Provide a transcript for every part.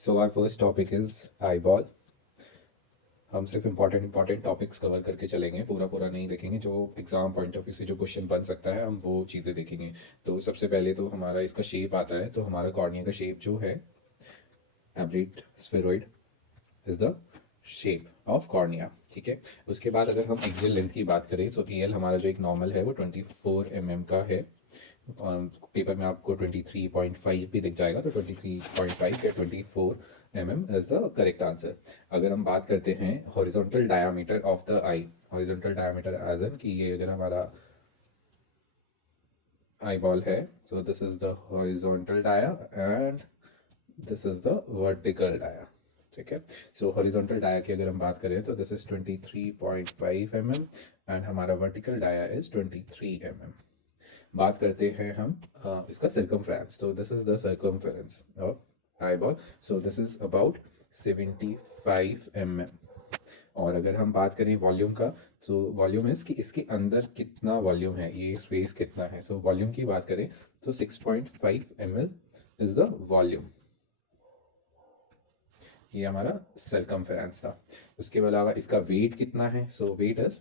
So our first topic is eyeball. हम सिर्फ important topics cover करके चलेंगे, पूरा पूरा नहीं देखेंगे। जो एग्जाम पॉइंट ऑफ व्यू से जो क्वेश्चन बन सकता है हम वो चीज़ें देखेंगे। तो सबसे पहले तो हमारा इसका शेप आता है। तो हमारा कॉर्निया का शेप जो है oblate spheroid is the shape of cornea. ठीक है। उसके बाद अगर हम एक्सियल लेंथ की बात करें तो एल हमारा जो एक नॉर्मल है वो 24 mm का है। पेपर में आपको 23.5 भी दिख जाएगा, तो 23.5 या 24 mm is the correct answer. अगर हम बात करते हैं horizontal diameter of the eye, horizontal diameter as an कि ये अगर हमारा आई बॉल है, so this is the horizontal dia and this is the vertical dia. ठीक है। सो हॉरिजॉन्टल डाया की अगर हम बात करें तो दिस इज 23.5 mm एंड हमारा वर्टिकल डाया इज 23 mm। बात करते हैं हम इसका सर्कमफ्रेंस। तो this is the circumference of eyeball. So this is about 75 mm। और अगर हम बात करें वॉल्यूम का, तो वॉल्यूम इज कि इसके अंदर कितना वॉल्यूम है, ये स्पेस कितना है। सो वॉल्यूम की बात करें तो 6.5 ml इज द वॉल्यूम। ये हमारा सर्कमफ्रेंस था। उसके अलावा इसका वेट कितना है, सो वेट इज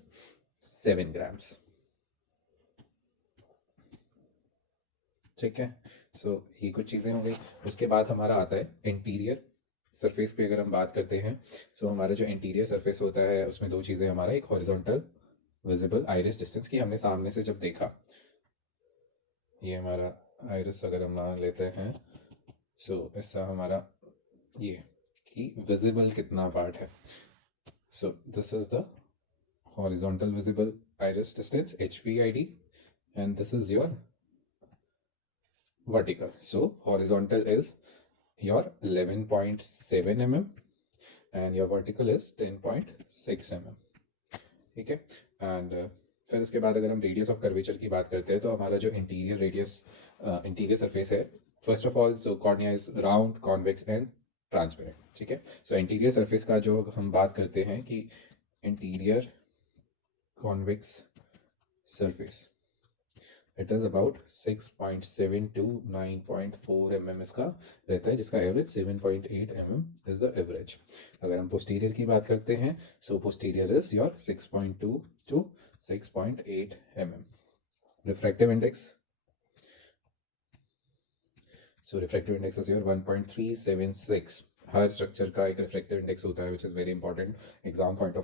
7 grams। ठीक है। सो ये कुछ चीज़ें हो गई। उसके बाद हमारा आता है इंटीरियर सरफेस पे अगर हम बात करते हैं। सो हमारा जो इंटीरियर सरफेस होता है उसमें दो चीज़ें हमारा, एक हॉरिजॉन्टल विजिबल आइरिस डिस्टेंस की हमने सामने से जब देखा, ये हमारा आइरिस अगर हम मान लेते हैं, सो ऐसा हमारा ये कि विजिबल कितना पार्ट है। So this is the horizontal visible iris distance HVID and this is your vertical. So horizontal is your 11.7 mm and your vertical is 10.6 mm। ठीक है। एंड फिर उसके बाद अगर हम रेडियस ऑफ कर्वेचर की बात करते हैं तो हमारा जो इंटीरियर रेडियस इंटीरियर सरफेस है, first of all so cornea is round convex and transparent. ठीक है। सो इंटीरियर सरफेस का जो हम बात करते हैं कि interior convex surface, it is about 6.7 to 9.4 mm इसका रहता है, जिसका average 7.8 mm is the average. अगर हम पोस्टीरियर की बात करते हैं, so posterior is your 6.2 to 6.8 mm। Refractive index, so refractive index is your 1.376। हर स्ट्रक्चर का एक रिफ्रैक्टिव इंडेक्स होता है which is very important exam point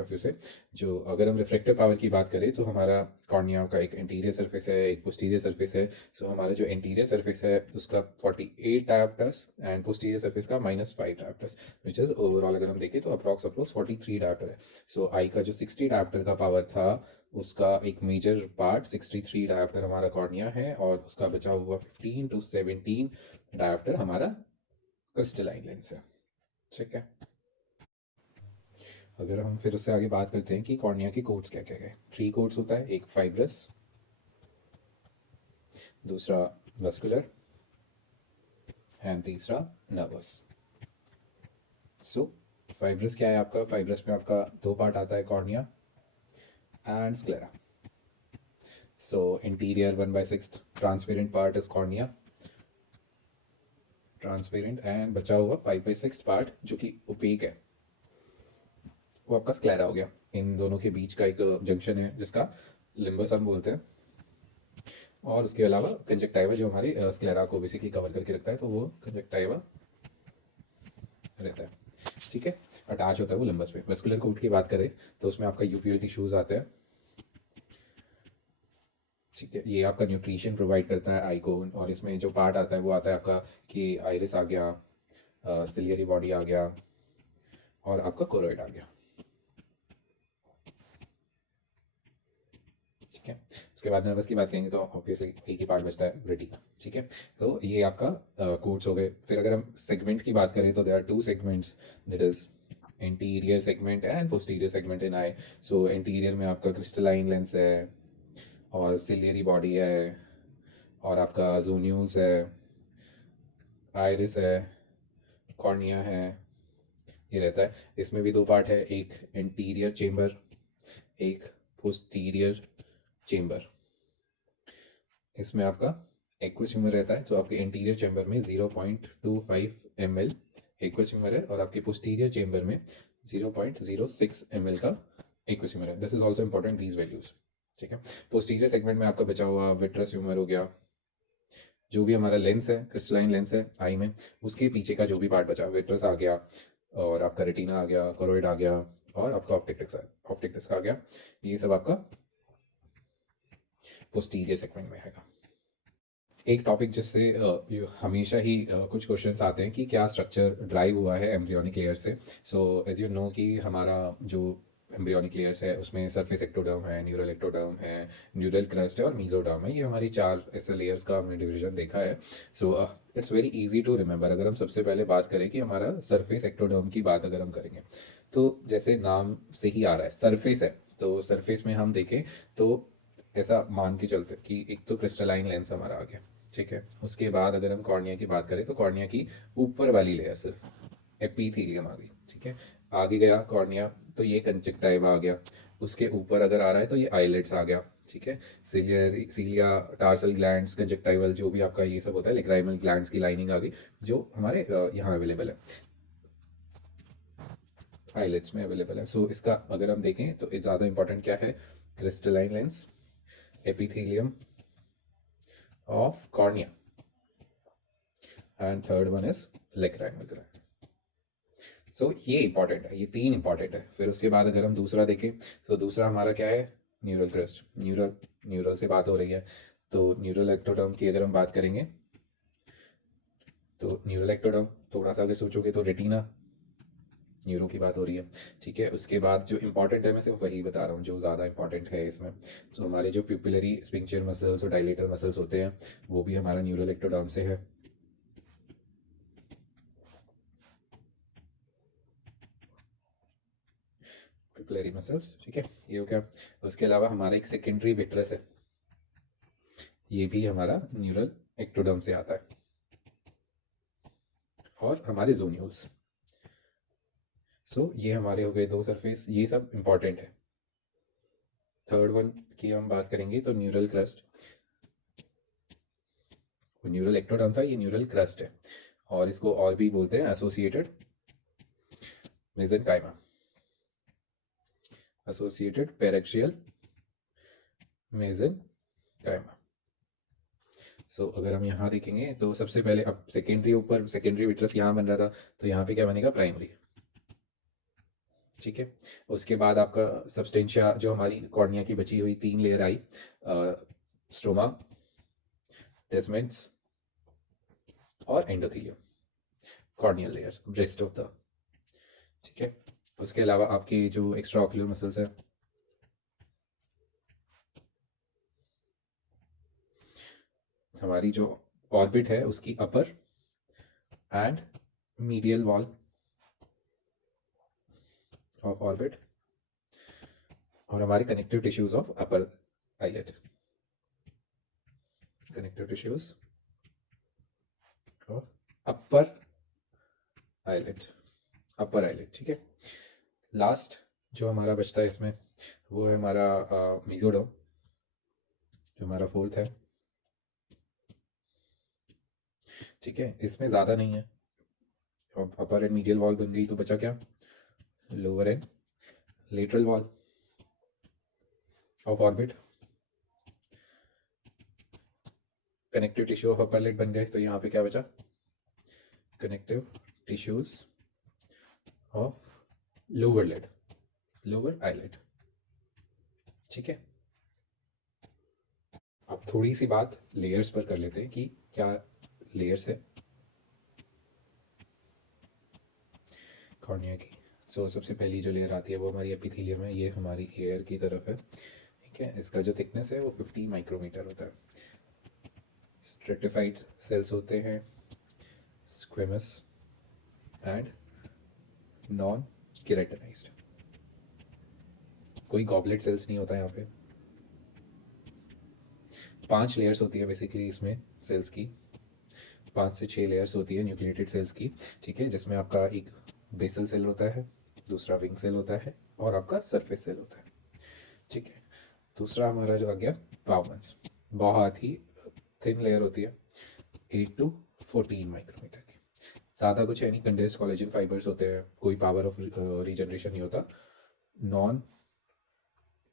of view से। जो अगर हम रिफ्रैक्टिव पावर की बात करें तो हमारा कॉर्निया का एक इंटीरियर सरफेस है, एक पोस्टीरियर सरफेस है। सो हमारा जो इंटीरियर सरफेस है उसका 48 डायोप्टर्स एंड पोस्टीरियर सरफेस का -5 डायोप्टर्स, विच इज़ ओवरऑल अगर हम देखें तो अप्रॉक्स 43 डायोप्टर है। सो आई का जो 60 डायोप्टर का पावर था उसका एक मेजर पार्ट 63 डायोप्टर हमारा कॉर्निया है और उसका बचा हुआ 15 to 17 डायोप्टर हमारा क्रिस्टलाइन लेंस है। ठीक है। अगर हम फिर उससे आगे बात करते हैं कि कॉर्निया के कोड्स क्या क्या है, 3 कोड्स होता है, एक फाइब्रस, दूसरा वस्कुलर एंड तीसरा नर्वस। सो फाइब्रस क्या है आपका, फाइब्रस में आपका दो पार्ट आता है, cornea and sclera. So interior 1/6 transparent part is cornea, transparent, and बचा हुआ 5/6 पार्ट जो कि ओपेक है वो आपका स्क्लेरा हो गया। इन दोनों के बीच का एक जंक्शन है जिसका लिम्बस हम बोलते हैं। और उसके अलावा कंजक्टाइवा जो हमारे स्क्लेरा को बेसिकली कवर करके रखता है, तो वो कंजक्टाइवा रहता है। ठीक है। अटैच होता है वो लिम्बस पे। वेस्कुलर कोट की बात करें तो उसमें आपका यूवियल टिश्यूज आते हैं। ठीक है। ये आपका न्यूट्रिशन प्रोवाइड करता है आई को, और इसमें जो पार्ट आता है वो आता है आपका कि आइरिस आ गया, सिलियरी बॉडी आ गया और आपका कोरोइड आ गया। ठीक है। उसके बाद नर्वस की बात करेंगे तो ऑब्वियसली एक ही पार्ट बचता है, रेटिना। ठीक है। तो ये आपका कोड्स हो गए। फिर अगर हम सेगमेंट की बात करें तो there are 2 segments, that is interior segment and posterior segment in eye. So interior में आपका क्रिस्टलाइन लेंस है और सिलियरी बॉडी है और आपका जोन्यूल्स है, आइरिस है, कॉर्निया है, ये रहता है। इसमें भी दो पार्ट है, एक इंटीरियर चेम्बर, एक पोस्टीरियर चेम्बर। इसमें आपका एक्वस ह्यूमर रहता है, तो आपके इंटीरियर चैम्बर में 0.25 ml एक्वस ह्यूमर है और आपके पोस्टीरियर चैम्बर में 0.06 ml का एक्वस ह्यूमर है। This is also important, these values. ठीक है, पोस्टीरियर सेगमेंट में आपका बचा हुआ विट्रस ह्यूमर हो गया, जो भी हमारा लेंस है, क्रिस्टलाइन लेंस है आई में, उसके पीछे का जो भी पार्ट बचा, विट्रस आ गया और आपका रेटिना आ गया, कोरोइड आ गया और आपका ऑप्टिक डिस्क आ गया, ये सब आपका पोस्टीरियर सेगमेंट में है। एक टॉपिक जिससे हमेशा ही कुछ क्वेश्चंस आते हैं कि क्या स्ट्रक्चर ड्राइव हुआ है एम्ब्रियोनिक लेयर से। सो एज यू नो कि हमारा जो एम्ब्रियोनिक लेयर्स है उसमें सरफेस एक्टोडर्म है, न्यूरल एक्टोडर्म है, न्यूरल क्रस्ट है और मीजोडर्म है। ये हमारी 4 ऐसे लेयर्स का हमने डिवीजन देखा है। So it's very easy to remember. अगर हम सबसे पहले बात करें कि हमारा सरफेस एक्टोडर्म की बात अगर हम करेंगे, तो जैसे नाम से ही आ रहा है सरफेस है, तो सरफेस में हम देखें तो ऐसा मान के चलते कि एक तो क्रिस्टलाइन लेंस हमारा आ गया। ठीक है, उसके बाद अगर हम कॉर्निया की बात करें तो कॉर्निया की ऊपर वाली लेयर सिर्फ एपिथेलियम आ गई। ठीक है, आगे गया कॉर्निया तो ये कंजक्टाइवा आ गया, उसके ऊपर अगर आ रहा है तो ये आईलेट्स आ गया। ठीक है, सीलिया, टार्सल ग्लैंड्स, कंजक्टाइवल, जो भी आपका ये सब होता है, लेक्राइमल ग्लैंड्स की लाइनिंग आ गई, जो हमारे यहाँ अवेलेबल है, आईलेट्स में अवेलेबल है। सो इसका अगर हम देखें तो ये ज़्यादा इंपॉर्टेंट क्या है, crystalline lens, epithelium of cornea, and third one is lacrimal gland. सो ये इंपॉर्टेंट है, ये 3 इंपॉर्टेंट है। फिर उसके बाद अगर हम दूसरा देखें तो दूसरा हमारा क्या है, न्यूरल क्रस्ट। न्यूरल से बात हो रही है, तो न्यूरल एक्टोडर्म की अगर हम बात करेंगे तो न्यूरल एक्टोडर्म, थोड़ा सा अगर सोचोगे तो रेटिना, न्यूरो की बात हो रही है। ठीक है, उसके बाद जो इंपॉर्टेंट है मैं सिर्फ वही बता रहा हूँ जो ज़्यादा इंपॉर्टेंट है इसमें। तो हमारे जो प्यूपिलरी स्पिंक्चर मसल्स और डायलेटर मसल्स होते हैं वो भी हमारा न्यूरल एक्टोडर्म से है। पिपलरी मसल्स, ठीक है, ये हो गया। उसके अलावा हमारा एक सेकेंडरी विट्रस है, ये भी हमारा न्यूरल एक्टोडर्म से आता है, और हमारे जोन्यूल्स। सो ये हमारे हो गए 2 सरफेस, ये सब इंपॉर्टेंट है। थर्ड वन की हम बात करेंगे तो न्यूरल क्रस्ट, न्यूरल एक्टोडर्म था, ये न्यूरल क्रस्ट है, और इसको और भी बोलते हैं एसोसिएटेड मेसेनकाइमा, एसोसिएटेड पेरेक्सियल मेसेनकाइमा। सो अगर हम यहाँ देखेंगे तो सबसे पहले, अब सेकेंडरी, ऊपर सेकेंडरी विट्रस यहाँ बन रहा था, तो यहाँ पे क्या बनेगा, प्राइमरी। ठीक है, उसके बाद आपका सबस्टेंशिया, जो हमारी कॉर्निया की बची हुई 3 लेयर आई, स्ट्रोमा, डेस्मेंट्स और endothelium, corneal layers, rest of the. ठीक है, उसके अलावा आपकी जो एक्स्ट्रा ऑक्यूलर मसल्स है, हमारी जो ऑर्बिट है उसकी upper and medial wall of orbit, और हमारे connective tissues of upper eyelid, connective tissues of upper eyelid, upper eyelid. ठीक है, लास्ट जो हमारा बचता है इसमें वो है हमारा मीजोडर्म, जो हमारा 4th है। ठीक है, इसमें ज़्यादा नहीं है, अपर एंड मीडियल वॉल बन गई, तो बचा क्या, lower and lateral wall of orbit, connective tissue of upper lid बन गए, तो यहाँ पे क्या बचा, connective tissues of lower lid, lower eyelid. ठीक है, अब थोड़ी सी बात लेयर्स पर कर लेते हैं कि क्या लेयर्स है कॉर्निया की। सो सबसे पहली जो लेयर आती है वो हमारी एपिथेलियम है, ये हमारी एयर की तरफ है। ठीक है, इसका जो थिकनेस है वो 50 माइक्रोमीटर होता है। स्ट्रेटिफाइड सेल्स होते हैं, स्क्वेमस एंड नॉन केराटिनाइज्ड, कोई गॉबलेट सेल्स नहीं होता यहाँ पे। 5 लेयर्स होती है बेसिकली इसमें सेल्स की, 5 से 6 लेयर्स होती है न्यूक्लिएटेड सेल्स की। ठीक है, जिसमें आपका एक बेसल सेल होता है, दूसरा विंग सेल होता है, और आपका सरफेस सेल होता है। ठीक है, दूसरा हमारा जो आ गया बाउमन्स, बहुत ही थिन लेयर होती है 8 to 14 माइक्रोमीटर की। ज़्यादा कुछ है नहीं, कंडेंस्ड कोलेजन फाइबर्स होते हैं, कोई पावर ऑफ रीजनरेशन नहीं होता, non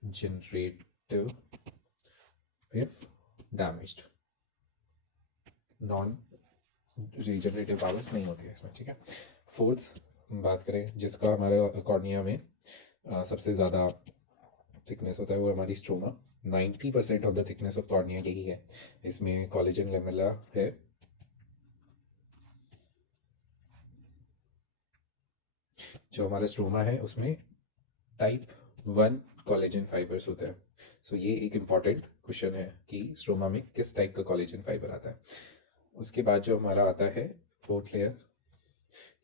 generative if damaged, non regenerative powers नहीं होती है इसमें, ठीक है। फोर्थ बात करें जिसका हमारे कॉर्निया में सबसे ज़्यादा थिकनेस होता है, वो हमारी stroma. 90% of the thickness of cornea यही है, इसमें कोलेजन लेमेला है। जो हमारा स्ट्रोमा है उसमें टाइप 1 कोलेजन फाइबर्स होते हैं। सो ये एक इम्पॉर्टेंट क्वेश्चन है कि स्ट्रोमा में किस टाइप का कोलेजन फाइबर आता है। उसके बाद जो हमारा आता है फोर्थ लेयर,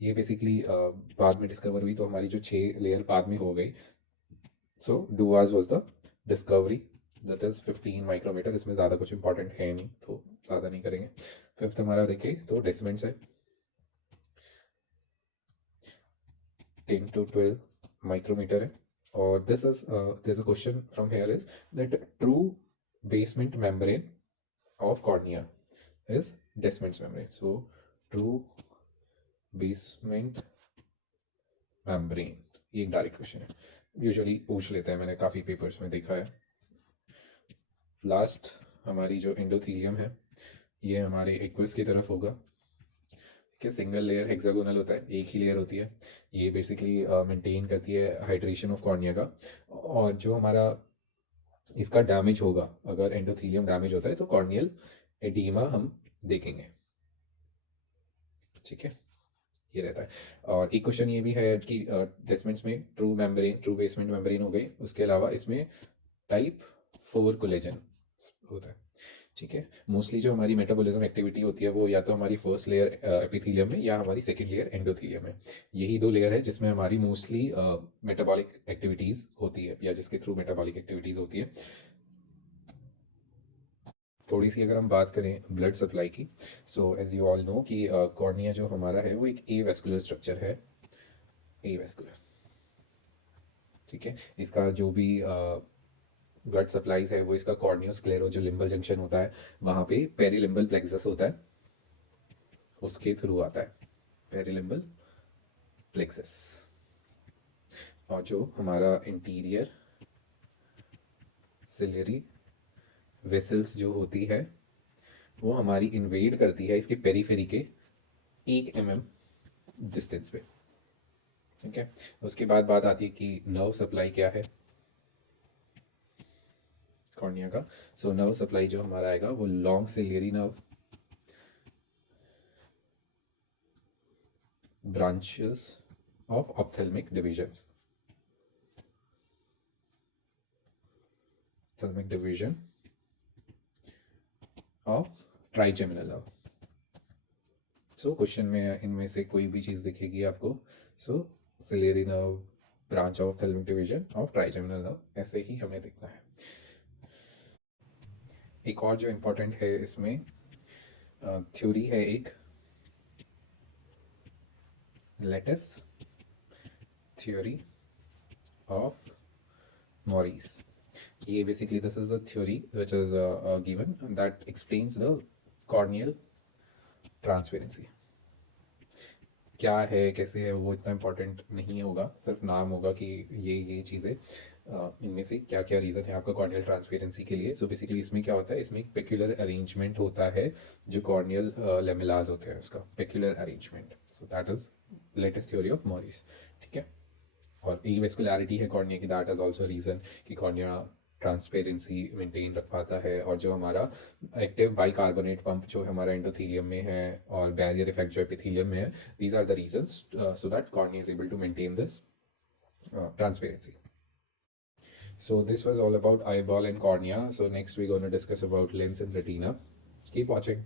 ये बेसिकली बाद में डिस्कवर हुई, तो हमारी जो 6 लेयर बाद में हो गई। So Dua's was the discovery, that is 15 micrometer. इसमें ज़्यादा कुछ इंपॉर्टेंट है नहीं तो ज़्यादा नहीं करेंगे। फिफ्थ हमारा देखिए तो डेसिमेंट्स है, 10 to 12 माइक्रोमीटर है। और this is there's a question from here is that true basement membrane of cornea is Descemet's membrane. So true basement membrane, ये एक डायरेक्ट क्वेश्चन है, यूजुअली पूछ लेते हैं, मैंने काफ़ी पेपर्स में देखा है। लास्ट हमारी जो एंडोथीलियम है, ये हमारे एक्विस की तरफ होगा कि सिंगल लेयर हेक्सागोनल होता है, एक ही लेयर होती है। ये बेसिकली मेंटेन करती है हाइड्रेशन ऑफ कॉर्निया का। और जो हमारा इसका डैमेज होगा, अगर एंडोथीलियम डैमेज होता है तो कॉर्नियल एडीमा हम देखेंगे, ठीक है, ये रहता है। और एक क्वेश्चन ये भी है कि डेस्मेंट्स में ट्रू बेसमेंट मेम्ब्रेन हो गई, उसके अलावा इसमें टाइप 4 कोलेजन होता है, ठीक है। मोस्टली जो हमारी मेटाबॉलिज्म एक्टिविटी होती है वो या तो हमारी फर्स्ट लेयर एपिथेलियम में या हमारी सेकंड लेयर एंडोथेलियम में, यही 2 लेयर है जिसमें हमारी मोस्टली मेटाबॉलिक एक्टिविटीज़ होती है या जिसके थ्रू मेटाबॉलिक एक्टिविटीज़ होती है। थोड़ी सी अगर हम बात करें ब्लड सप्लाई की, so as you all know कि कॉर्निया जो हमारा है वो एक ए वेस्कुलर स्ट्रक्चर है, ए वेस्कुलर, ठीक है। इसका जो भी ब्लड सप्लाईज है वो इसका कॉर्नियोस्क्लेरो जो लिम्बल जंक्शन होता है वहाँ पे पेरिलिम्बल प्लेक्सस होता है, उसके थ्रू आता है, पेरिलिम्बल प्लेक्सस। और जो हमारा इंटीरियर सिलियरी वेसल्स जो होती है वो हमारी इन्वेड करती है इसके पेरीफेरी के 1 mm डिस्टेंस पे, ठीक है। उसके बाद बात आती है कि नर्व सप्लाई क्या है कॉर्निया का। सो नर्व सप्लाई जो हमारा आएगा वो long ciliary nerve, branches of ophthalmic divisions, ophthalmic division of trigeminal nerve। So question में इनमें से कोई भी चीज़ दिखेगी आपको, so ciliary nerve, branch of ophthalmic division of trigeminal nerve, ऐसे ही हमें देखना है। एक और जो इम्पोर्टेंट है इसमें थ्योरी है एक, लेटिस थ्योरी ऑफ मॉरिस। ये basically this is a theory which is given that explains the corneal transparency. क्या है कैसे है वो इतना इम्पोर्टेंट नहीं होगा, सिर्फ नाम होगा कि ये चीज़ें इनमें से क्या क्या रीज़न है आपका कॉर्नियल ट्रांसपेरेंसी के लिए। सो बेसिकली इसमें क्या होता है, इसमें एक पेक्युलर अरेंजमेंट होता है जो कॉर्नियल लेमेलाज होते हैं उसका peculiar arrangement. So that is latest theory of Maurice, ठीक है। और ई वेस्कुलरिटी है कॉर्निया की, दैट इज ऑल्सो रीज़न कि कॉर्निया ट्रांसपेरेंसी मेंटेन रख पाता है। और जो हमारा एक्टिव बाइकार्बोनेट पंप जो हमारा एंडोथीलियम में है और बैरियर इफेक्ट जो एपिथेलियम में है, these are the reasons so that cornea is able to maintain this transparency. So this was all about eyeball and cornea. So next we're going to discuss about lens and retina. Keep watching.